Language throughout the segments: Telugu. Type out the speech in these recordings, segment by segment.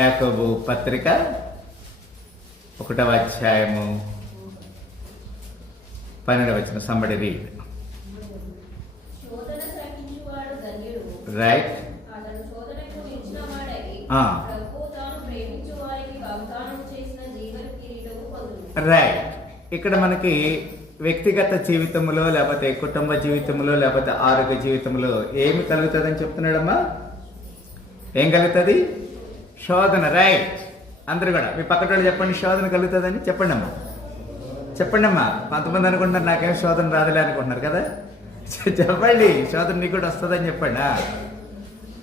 యాకోబు పత్రిక ఒకటవ అధ్యాయము. పన్నెండవ వచ్చిన సంబడి రీడ్ రైట్ రైట్ ఇక్కడ మనకి వ్యక్తిగత జీవితంలో లేకపోతే కుటుంబ జీవితంలో లేకపోతే ఆరోగ్య జీవితంలో ఏమి కలుగుతుందని చెప్తున్నాడమ్మా? ఏం కలుగుతుంది? శోధన రైట్ అందరు కూడా మీ పక్కన చెప్పండి శోధన కలుగుతుందని చెప్పండి అమ్మా. చెప్పండి అమ్మా. కొంతమంది అనుకుంటున్నారు నాకేం శోధన రాదులే అనుకుంటున్నారు కదా. చెప్పండి శోధన నీకు కూడా వస్తుందని చెప్పండి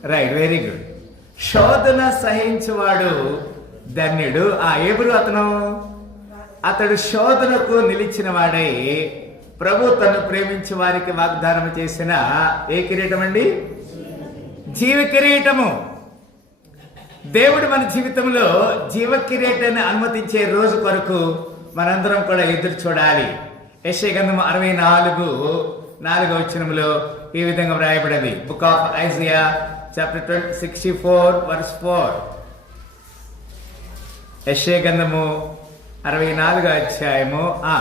రైట్ వెరీ గుడ్ శోధన సహించేవాడు ధన్యుడు. ఆ ఏబురు అతను? అతడు శోధనకు నిలిచిన వాడై ప్రభు తను ప్రేమించి వారికి వాగ్దానం చేసిన ఏ కిరీటం అండి? జీవ కిరీటము. దేవుడు మన జీవితంలో జీవ కిరీటాన్ని అనుమతించే రోజు కొరకు మనందరం కూడా ఎదురు చూడాలి. యశగంధం అరవై నాలుగు నాలుగో వచనంలో ఈ విధంగా వ్రాయబడింది. Book of Isaiah chapter twenty sixty four verse four యశగంధము అరవై నాలుగో అధ్యాయము ఆ.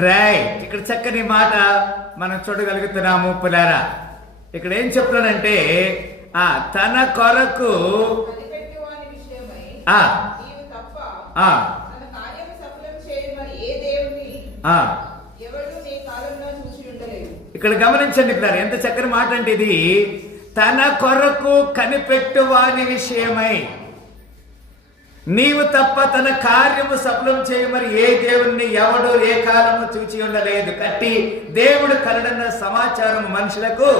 రైట్ ఇక్కడ చక్కని మాట మనం చూడగలుగుతున్నాము పులారా. ఇక్కడ ఏం చెప్తున్నాడంటే తన కొరకు కనిపెట్టువాని ఇక్కడ గమనించండి ఇక్కడ ఎంత చక్కని మాట అంటే ఇది తన కొరకు కనిపెట్టు వాని విషయమై నీవు తప్ప తన కార్యము సఫలం చేయమని ఏ దేవుణ్ణి ఎవడు ఏ కాలము చూచి ఉండలేదు. కట్టి దేవుడు కలడన్న సమాచారం మనుషులకు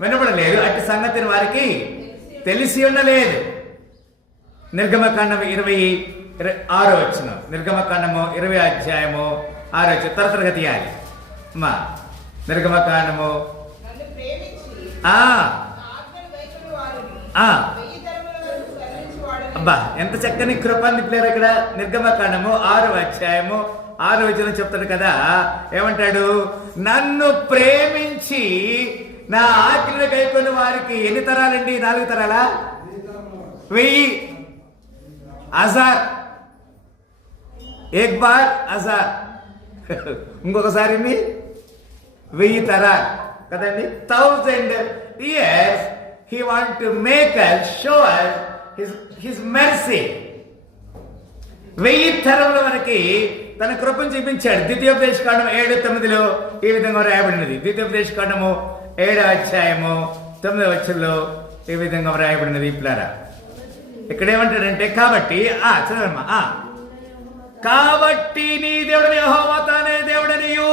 వినపడలేదు అట్టి సంగతిని వారికి తెలిసి ఉండలేదు. నిర్గమకాండం ఇరవై ఇర- ఆరో వచ్చిన నిర్గమకాండము ఇరవై అధ్యాయము ఆరో వచ్చిన త్వర త్వరగా తీయాలి. అమ్మా నిర్గమకాండము అబ్బా ఎంత చక్కని కృపాన్ని ప్లేరు ఇక్కడ. నిర్గమకాండము ఆరో అధ్యాయము ఆరో వచనం చెప్తాడు కదా. ఏమంటాడు? నన్ను ప్రేమించి నా ఆజ్ఞను గైకొని వారికి ఎన్ని తరాలండి? నాలుగు తరాలా? వెయ్యి. అజార్. ఏక్ బార్ అజార్. ఇంకొకసారి వెయ్యి తరాలు కదండి? Thousand. Years he want to make us show his his mercy వెయ్యి తరంలో మనకి తన కృపను చూపించాడు. ద్వితీయోపదేశ కాండం ఏడు తొమ్మిదిలో ఈ విధంగా రాయబడినది ద్వితీయోపదేశ కాండము ఏడో అధ్యాయము తొమ్మిదో వచ్చంలో ఈ విధంగా వ్రాయబడినది ఇప్పులారా ఇక్కడ ఏమంటాడంటే కాబట్టి ఆ చదవమ్మా ఆ. కాబట్టి నీ దేవుడని యెహోవా తానే దేవుడనియు.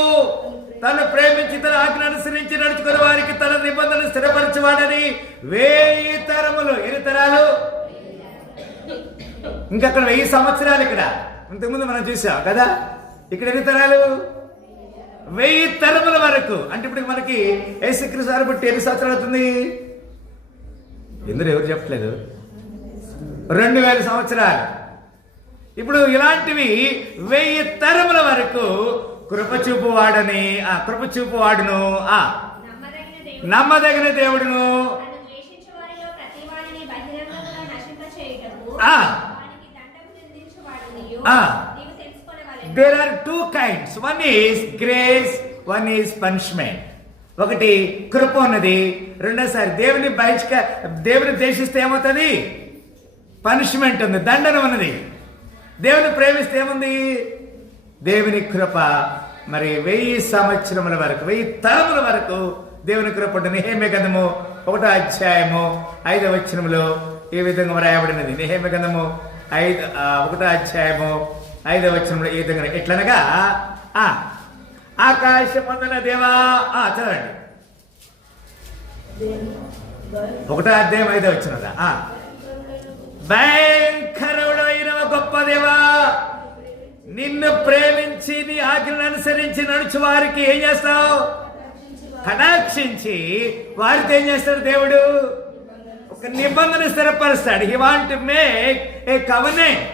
తను ప్రేమించి తన ఆజ్ఞ అనుసరించి నడుచుకున్న వారికి తన నిబంధన స్థిరపరచవాడని వేయి తరములు. ఎన్ని తరాలు? ఇంకక్కడ వెయ్యి సంవత్సరాలు ఇక్కడ. ఇంతకుముందు మనం చూసాం కదా. ఇక్కడ ఎన్ని తరాలు? వెయ్యి తరముల వరకు. అంటే ఇప్పుడు మనకి యేసుక్రీస్తు వారు పుట్టి ఎన్ని సంవత్సరాలు అవుతుంది? ఎందుకు ఎవరు చెప్పట్లేదు? రెండు వేల సంవత్సరాలు. ఇప్పుడు ఇలాంటివి వెయ్యి తరముల వరకు కృప చూపువాడని ఆ కృప చూపువాడును ఆ నమ్మదగిన దేవుడు నమ్మదగిన దేవుడును ఆ. There are two kinds one is grace one is punishment ఒకటి కృప ఉన్నది. రెండోసారి దేవుని బహిష్క దేవుని ద్వేషిస్తే ఏమవుతుంది? పనిష్మెంట్ ఉంది. దండన ఉన్నది. దేవుని ప్రేమిస్తే ఏముంది? దేవుని కృప. మరి వెయ్యి సంవత్సరముల వరకు వెయ్యి తరముల వరకు దేవుని కృప ఉంటుంది. నిహేమ్య గంధము ఒకటో అధ్యాయము ఐదవ వచనములో ఈ విధంగా రాయబడినది నిహేమ్య గంధము ఐదు ఒకటో అధ్యాయము ఐదవ వచనంలో ఈ విధంగా ఎట్లనగా ఆ ఆకాశమందున దేవా ఆ చదవండి. ఒకటో అధ్యాయం ఐదవ వచ్చినదా ఆ. భయంకరుడైన గొప్ప దేవా నిన్ను ప్రేమించి నీ ఆజ్ఞను అనుసరించి నడుచు వారికి ఏం చేస్తావు? కటాక్షించి వారితో ఏం చేస్తాడు దేవుడు? ఒక నిబంధన స్థిరపరుస్తాడు. He want make a covenant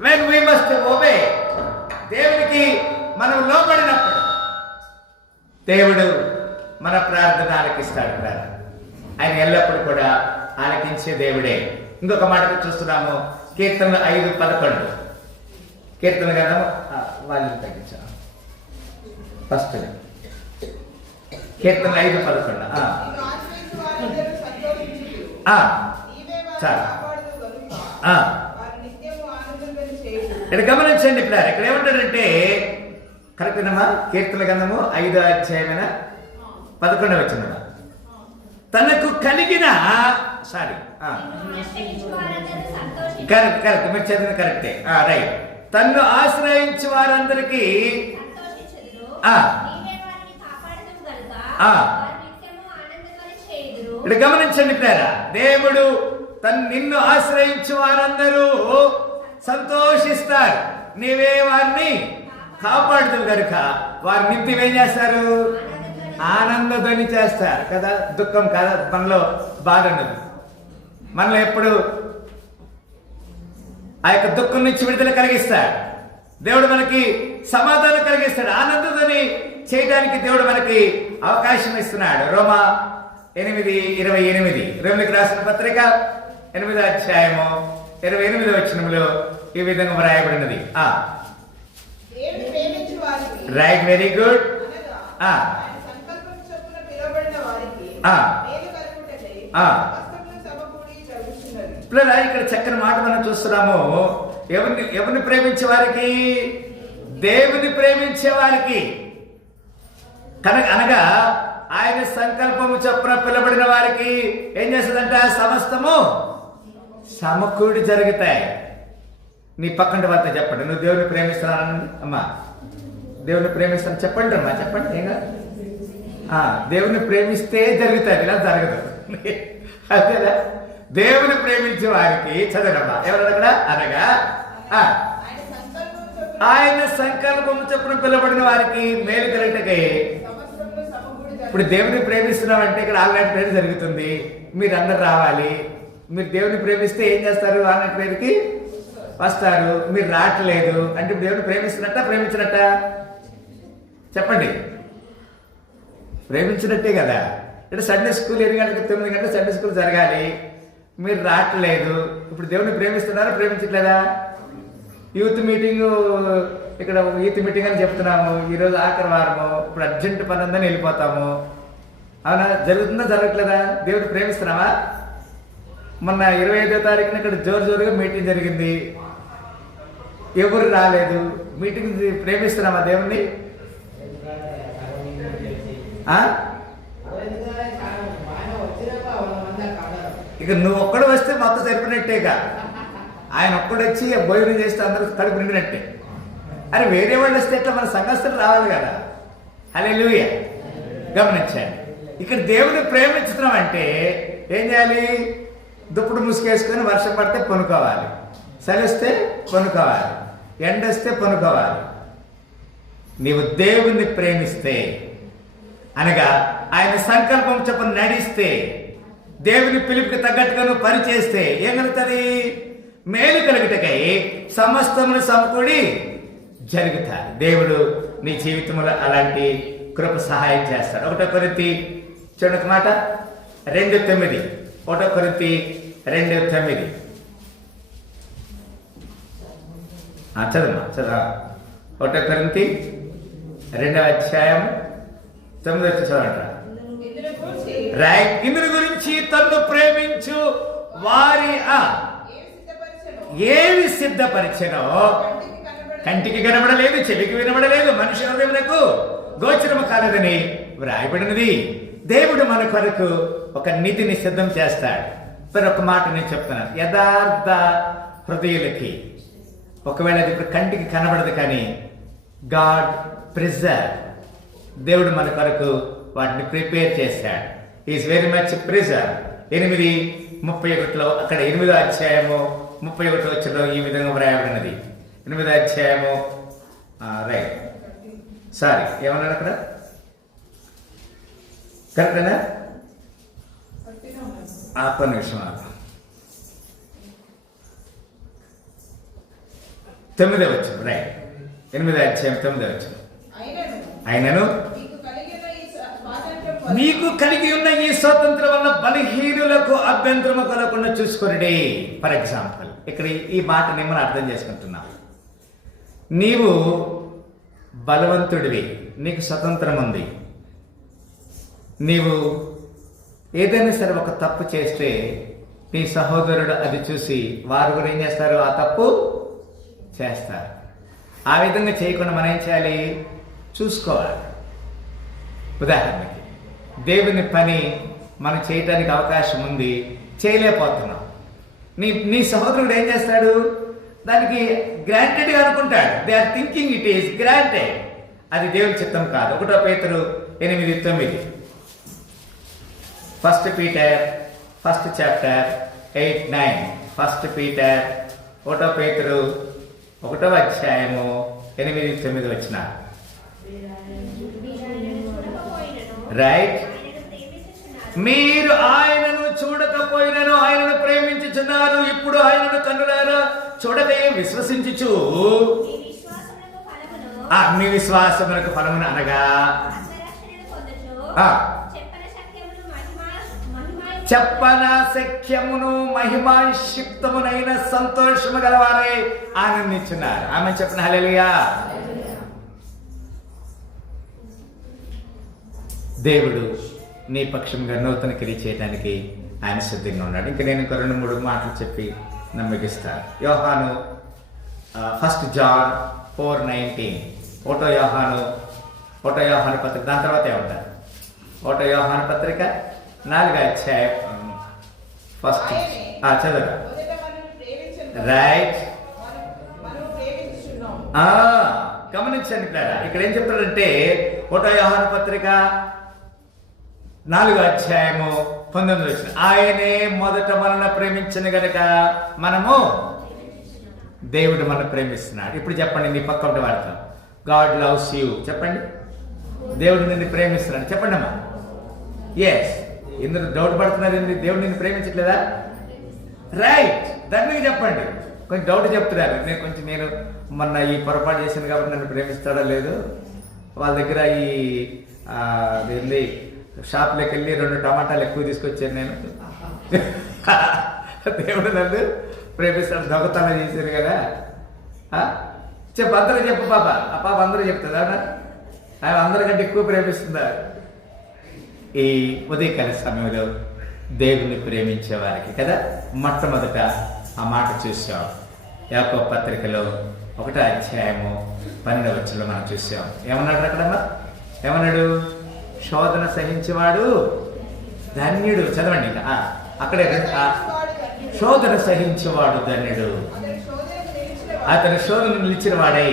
when we must obey దేవునికి మనం లోబడినప్పుడు దేవుడు మన ప్రార్థన ఆలకిస్తాడు ప్రార్థన ఆయన ఎల్లప్పుడూ కూడా ఆలకించే దేవుడే. ఇంకొక మాట చూస్తున్నాము కీర్తనలు ఐదు పదకొండు. కీర్తన గ్రంథం వాళ్ళు తగ్గించాను ఫస్ట్ కీర్తనలు ఐదు పదకొండు. ఆ, ఇక్కడ గమనించండి ఇక్కడ. ఇక్కడ ఏమంటాడంటే కరెక్టేనమ్మా కీర్తన గంధము ఐదో అధ్యాయమైన పదకొండవ వచ్చిన తనకు కలిగిన సారీ కరెక్ట్ కరెక్ట్ మీరు చదివిన కరెక్టే రైట్ తన్ను ఆశ్రయించి వారందరికీ ఆ. ఇక్కడ గమనించండి ప్రేర. దేవుడు తను నిన్ను ఆశ్రయించే వారందరూ సంతోషిస్తారు. నీవే వారిని కాపాడుతుంది కనుక వారు నిత్యం ఏం చేస్తారు? ఆనందధ్వని చేస్తారు. కదా? దుఃఖం కదా? మనలో బాధ ఉండదు. మనలో ఎప్పుడు ఆ యొక్క దుఃఖం నుంచి విడుదల కలిగిస్తాడు దేవుడు మనకి సమాధానం కలిగిస్తాడు. ఆనందంతోని చేయడానికి దేవుడు మనకి అవకాశం ఇస్తున్నాడు. రోమా ఎనిమిది ఇరవై ఎనిమిది. రోమికి రాసిన పత్రిక ఎనిమిదో అధ్యాయము. ఇరవై ఎనిమిది వచ్చినములో ఈ విధంగా వ్రాయబడినది. ఆ. రైట్ వెరీ గుడ్ అనగా ఆ. ఇక్కడ చక్కని మాట మనం చూస్తున్నాము. ఎవరిని ఎవరిని ప్రేమించే వారికి? దేవుని ప్రేమించే వారికి. కనుక అనగా ఆయన సంకల్పము చొప్పున పిలబడిన వారికి ఏం చేస్తుందంట? సమస్తము సమకూడి జరుగుతాయి నీ పక్కంటి వారితో చెప్పండి. నువ్వు దేవుని ప్రేమిస్తున్నానండి అమ్మా. దేవుని ప్రేమిస్తాను చెప్పండి అమ్మా చెప్పండి. ఏం దేవుని ప్రేమిస్తే జరుగుతాయి ఇలా జరగదు. అదేనా దేవుని ప్రేమించే వారికి చదవమ్మా ఎవరు అక్కడ? అనగా ఆ, ఆయన సంకల్పం చెప్పిన పిలబడిన వారికి మేలు కలిగటకై. ఇప్పుడు దేవుని ప్రేమిస్తున్నామంటే ఇక్కడ ఆల్రెడీ ప్రేమ జరుగుతుంది. మీరందరు రావాలి. మీరు దేవుని ప్రేమిస్తే ఏం చేస్తారు ఆల్రెడీ పేరుకి? వస్తారు. మీరు రావట్లేదు. అంటే ఇప్పుడు దేవుని ప్రేమిస్తున్నట్ట ప్రేమించినట్ట? చెప్పండి. ప్రేమించినట్టే కదా. అంటే సండే స్కూల్ ఎన్ని గంటలకు? తొమ్మిది గంటలకు సండే స్కూల్ జరగాలి. మీరు రావట్లేదు. ఇప్పుడు దేవుని ప్రేమిస్తున్నారా ప్రేమించట్లేదా? యూత్ మీటింగ్ ఇక్కడ యూత్ మీటింగ్ అని చెప్తున్నాము. ఈరోజు ఆఖరి వారము. ఇప్పుడు అర్జెంట్ పని ఉందని వెళ్ళిపోతాము. అవునా? జరుగుతుందా జరగట్లేదా? దేవుడు ప్రేమిస్తున్నావా? మొన్న ఇరవై ఐదో తారీఖున ఇక్కడ జోరు జోరుగా మీటింగ్ జరిగింది. ఎవరు రాలేదు. మీటింగ్ ప్రేమిస్తున్నామా దేవుణ్ణి? ఇక నువ్వు ఒక్కడు వస్తే మొత్తం సరిపోయినట్టేగా. ఆయన ఒక్కడు వచ్చి ఆ భోజనం చేస్తే అందరూ కడుపు నిండినట్టే. అరే వేరే వాళ్ళు వస్తే ఎట్లా మన సంఘస్థలు రావాలి కదా? అలే లూయ గమనించాలి ఇక్కడ దేవుని ప్రేమించుతున్నాం అంటే ఏం చేయాలి? దుప్పుడు ముసుకేసుకొని వర్షం పడితే పనుకోవాలి. చలిస్తే పనుకోవాలి. ఎండొస్తే పనుకోవాలి. నీవు దేవుణ్ణి ప్రేమిస్తే అనగా ఆయన సంకల్పం చొప్పున నడిస్తే దేవుని పిలుపుకి తగ్గట్టుగా నువ్వు పని చేస్తే మేలు కలుగుటకై సమస్తమును సమకూడి జరుగుతారు దేవుడు నీ జీవితంలో అలాంటి కృప సహాయం చేస్తాడు. ఒకటో కొరితి చూడక మాట. రెండు తొమ్మిది. ఒకటో కొరితి రెండు తొమ్మిది. చదమ్మా చదవమ్మా ఒకటో కొరింతి రెండవ అధ్యాయం తొమ్మిది వచ్చి చదవంటారా ఇందులో ఇందుని గురించి తన్ను ప్రేమించు వారి ఆ ఏమి సిద్ధపరిచనో? కంటికి కంటికి కనబడలేదు చెవికి వినబడలేదు మనిషి హృదయమునకు గోచరము కాలేదని వ్రాయబడినది. దేవుడు మన కొరకు ఒక నీతిని సిద్ధం చేస్తాడు. మరి ఒక మాట నేను చెప్తున్నాను. యథార్థ హృదయులకి ఒకవేళ అది ఇప్పుడు కంటికి కనబడదు కానీ గాడ్ ప్రిజర్వ్. దేవుడు మన కొరకు వాటిని ప్రిపేర్ చేశాడు. ఈజ్ వెరీ మచ్ ప్రిజర్వ్ ఎనిమిది ముప్పై ఒకటిలో అక్కడ ఎనిమిదో అధ్యాయము ముప్పై ఒకటి వచ్చిన ఈ విధంగా వ్రాయబడినది. ఎనిమిదో అధ్యాయము రైట్. సారీ ఏమన్నారు అక్కడ? కరెక్టేనా ఆప నిమిషం ఆపు. తొమ్మిదో రైట్. ఎనిమిదో అధ్యాయం తొమ్మిదో వచ్చు ఆయనను నీకు మీకు కలిగి ఉన్న ఈ స్వాతంత్రం వల్ల బలహీనులకు అభ్యంతరము కలగకుండా చూసుకొనిడే ఫర్ ఎగ్జాంపుల్ ఇక్కడ ఈ- ఈ మాటని మనం అర్థం చేసుకుంటున్నాం. నీవు బలవంతుడివి నీకు స్వతంత్రం ఉంది. నీవు ఏదైనా సరే ఒక తప్పు చేస్తే నీ సహోదరుడు అది చూసి వారు కూడా ఏం చేస్తారు? ఆ తప్పు చేస్తారు. ఆ విధంగా చేయకుండా మనం ఏం చేయాలి? చూసుకోవాలి. ఉదాహరణకి దేవుని పని మనం చేయటానికి అవకాశం ఉంది చేయలేకపోతున్నాం. నీ నీ సహోదరుడు ఏం చేస్తాడు? దానికి గ్రాంటెడ్గా అనుకుంటాడు. They are thinking it is granted అది దేవుని చిత్తం కాదు. ఒకటో పేతురు ఎనిమిది తొమ్మిది. First Peter first chapter eight nine first Peter ఒకటో పేతురు ఒకటో అధ్యాయము ఎనిమిది తొమ్మిది వచ్చిన. రైట్. మీరు ఆయనను చూడకపోయినను ఆయనను ప్రేమించుచున్నారు. ఇప్పుడు ఆయనను కన్నులారా చూడకయే విశ్వసించుచు? మీ విశ్వాసమునకు మీ విశ్వాసములకు ఫలమును అనగా? చెప్పన సఖ్యమును మహిమాయుక్తమునైన సంతోషము గలవారే ఆనందించున్నారు ఆమె చెప్పిన హలెలియా దేవుడు నీ పక్షంగా నూతన క్రియ చేయడానికి ఆయన సిద్ధంగా ఉన్నాడు. ఇంకా నేను రెండు మూడు మాటలు చెప్పి నమ్మకిస్తాను యోహాను ఫస్ట్ జాన్ ఫోర్ నైన్టీన్. ఓటో యోహాను ఓటో యోహాను పత్రిక దాని తర్వాత ఏమంటారు ఓటో యోహాను పత్రిక నాలుగు అధ్యాయం ఫస్ట్ చదవరా. ప్రేమించను రైట్ గమనించండి ఇక్కడ ఇక్కడ ఏం చెప్తాడంటే ఒకటో యోహాన పత్రిక నాలుగో అధ్యాయము పంతొమ్మిది వచ్చిన ఆయనే మొదట మనల్ని ప్రేమించిన గనక మనము దేవుడు మనం ప్రేమిస్తున్నాడు. ఇప్పుడు చెప్పండి నీ పక్క ఉంటే వాడితో గాడ్ లవ్స్ యూ చెప్పండి. దేవుడు నిన్ను ప్రేమిస్తున్నాడు. చెప్పండి అమ్మా ఎస్ ఎందుకు డౌట్ పడుతున్నారు ఏంటి? దేవుడు నిన్ను ప్రేమించట్లేదా? రైట్ దాన్ని చెప్పండి. కొంచెం డౌట్ చెప్తున్నారు. నేను కొంచెం నేను మొన్న ఈ పొరపాటు చేశాను కాబట్టి నన్ను ప్రేమిస్తాడో లేదు వాళ్ళ దగ్గర ఈ వెళ్ళి షాప్లోకి వెళ్ళి రెండు టమాటాలు ఎక్కువ తీసుకొచ్చాను నేను. దేవుడు నన్ను ప్రేమిస్తాడు దొంగతనం చేశారు కదా. చెప్పు అందరూ చెప్పు పాప. ఆ పాప అందరూ చెప్తుందా? ఆమె అందరికంటే ఎక్కువ ప్రేమిస్తుందా? ఈ ఉదయకాల సమయంలో దేవుని ప్రేమించే వారికి కదా? మొట్టమొదట ఆ మాట చూసాం యాకో పత్రికలో ఒకటో అధ్యాయము పన్నెండవ వచ్చలో మనం చూసాం ఏమన్నాడు అక్కడమ్మా ఏమన్నాడు? శోధన సహించేవాడు ధన్యుడు. చదవండి ఇంకా. అక్కడే శోధన సహించేవాడు ధన్యుడు. అతని శోధన నిలిచిన వాడై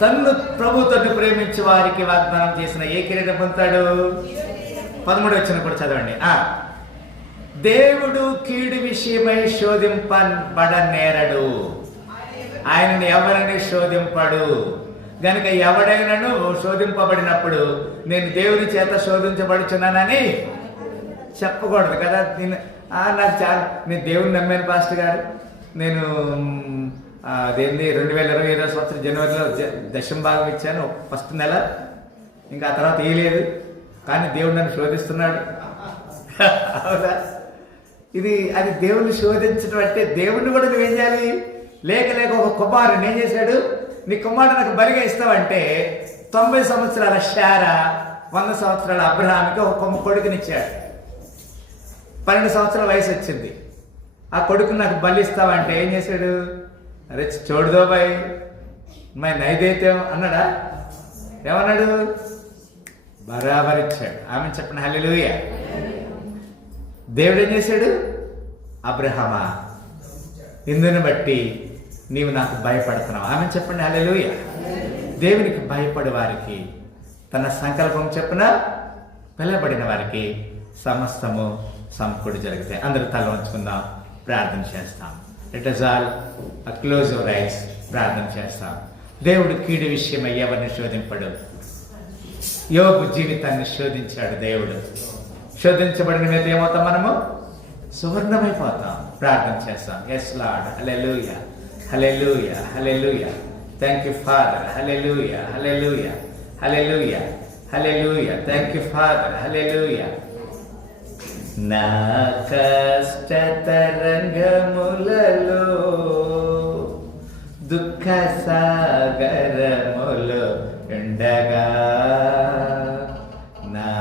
తన్ను ప్రభు వారందరినీ తన్ను వారికి వాగ్దానం చేసిన ఏ కిరీటం పొందుతాడు? పదమూడు వచ్చిన కూడా చదవండి. ఆ. దేవుడు కీడు విషయమై శోధింపబడనేరడు. ఆయనని ఎవరిని శోధింపడు? గనుక ఎవడైనను శోధింపబడినప్పుడు నేను దేవుని చేత శోధించబడుచున్నానని చెప్పకూడదు కదా. నేను నాకు చాలా. నేను దేవుని నమ్మాను పాస్టర్ గారు. నేను అదేంది? రెండు వేల ఇరవై ఐదో సంవత్సరం జనవరిలో దశం భాగం ఇచ్చాను. ఫస్ట్ నెల. ఇంకా ఆ తర్వాత ఇయలేదు కానీ దేవుడు నన్ను శోధిస్తున్నాడు. అవునా? ఇది అది దేవుణ్ణి శోధించడం అంటే దేవుణ్ణి కూడా నువ్వేం చేయాలి? లేక లేక ఒక కుమారుని ఏం చేశాడు? నీ కుమారుడు నాకు బలిగా ఇస్తావంటే తొంభై సంవత్సరాల శారా వంద సంవత్సరాల అబ్రహానికి ఒక కొమ్మ కొడుకునిచ్చాడు. పన్నెండు సంవత్సరాల వయసు వచ్చింది. ఆ కొడుకు నాకు బలి ఇస్తావంటే ఏం చేశాడు? అరే చూడదో బాయ్ మై నైదైతే అన్నాడా? ఏమన్నాడు? బరాబర్ ఇచ్చాడు ఆమె చెప్పిన హల్లెలుయ. దేవుడు ఏం చేశాడు? అబ్రహమా ఇందుని బట్టి నీవు నాకు భయపడుతున్నావు. ఆమె చెప్పండి హల్లెలుయ. దేవునికి భయపడే వారికి తన సంకల్పం చెప్పిన పిల్లబడిన వారికి సమస్తము సమకూడి జరుగుతాయి. అందరూ తల ఉంచుకుందాం ప్రార్థన చేస్తాం. It us all close our eyes ప్రార్థన చేస్తాం. దేవుడు కీడు విషయమై ఎవరిని శోధింపడు. యోగు జీవితాన్ని శోధించాడు దేవుడు. శోధించబడిన మీద ఏమవుతాం మనము? సువర్ణమైపోతాం. ప్రార్థన చేస్తాం. Yes Lord hallelujah hallelujah thank you father hallelujah hallelujah hallelujah hallelujah thank you father hallelujah నా కష్ట తరంగములలో దుఃఖ సాగరములు ఉండగా. నా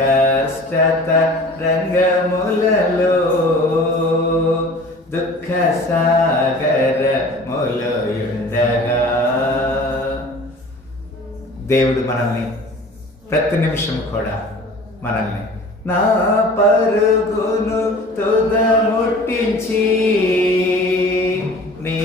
కష్ట తరంగములలో దుఃఖ సాగరములు ఉండగా. దేవుడు మనల్ని ప్రతి నిమిషం కూడా మనల్ని నా పరుగును తుద ముట్టించి నీ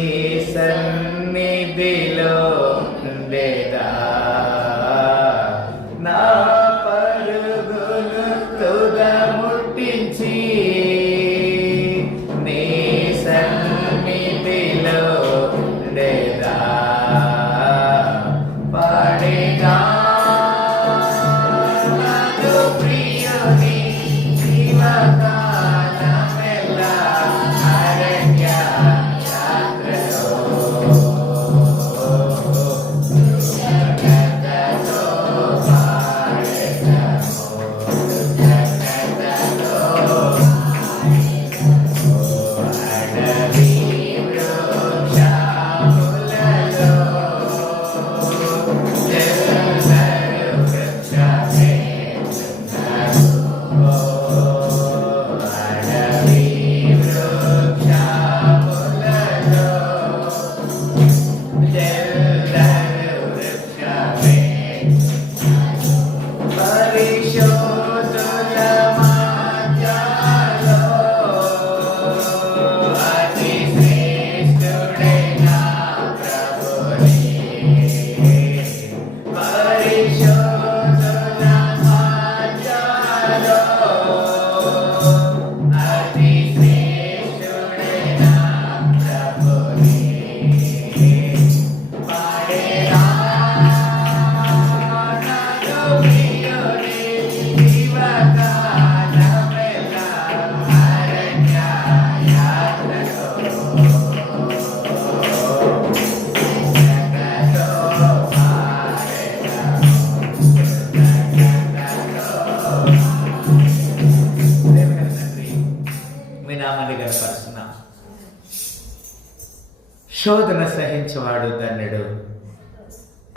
వాడు ధన్యుడు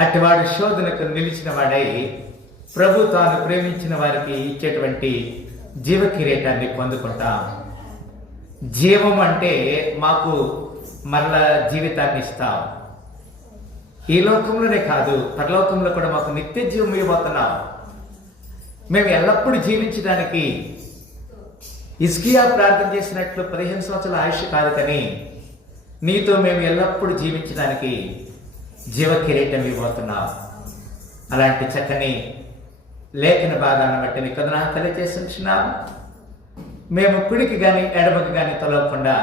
అటువాడు శోధనకు నిలిచిన వాడై ప్రభు తాను ప్రేమించిన వారికి ఇచ్చేటువంటి జీవ కిరీటాన్ని పొందుకుంటాం. జీవం అంటే మాకు మరలా జీవితాన్ని ఇస్తాం. ఈ లోకంలోనే కాదు పరలోకంలో కూడా మాకు నిత్య జీవం ఇవ్వబోతున్నాం. మేము ఎల్లప్పుడూ జీవించడానికి ఇస్కియా ప్రార్థన చేసినట్లు పదిహేను సంవత్సరాల ఆయుష్ కాదు కానీ నీతో మేము ఎల్లప్పుడూ జీవించడానికి జీవ కిరీటం ఇవ్వబోతున్నాం. అలాంటి చక్కని లేఖన భాగాన్ని బట్టి నీ కథ నాకు తెలియజేస్తున్నాం మేము కుడికి కానీ ఎడమకి కానీ తొలగకుండా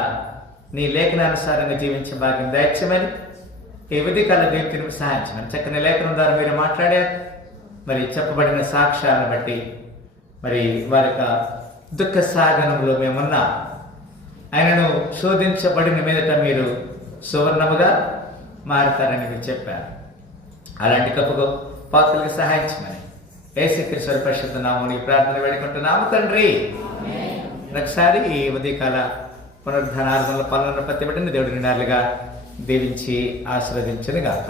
నీ లేఖనానుసారంగా జీవించే భాగ్యం దయచమని ఈ ఉదయకాల దీప్తిని సహాయించమని చక్కని లేఖనం ద్వారా మీరు మాట్లాడారు. మరి చెప్పబడిన సాక్ష్యాలను బట్టి మరి వారి యొక్క దుఃఖ సాగనంలో మేమున్నా. ఆయనను శోధించబడిన మీదట మీరు సువర్ణముగా మారుతారని మీరు చెప్పారు. అలాంటి కప్పుకు పాత్రలకు సహాయించమని ఏసుక్రీశ్వర పరిషత్ నామని ప్రార్థన వేడుకుంటున్నాము తండ్రి. ఒకసారి ఈ ఉదయకాల పునరుద్ధానార్థంలో పాలన ప్రతిబడిన దేవుడిని నాలుగా దీవించి ఆశీర్వదించను గాక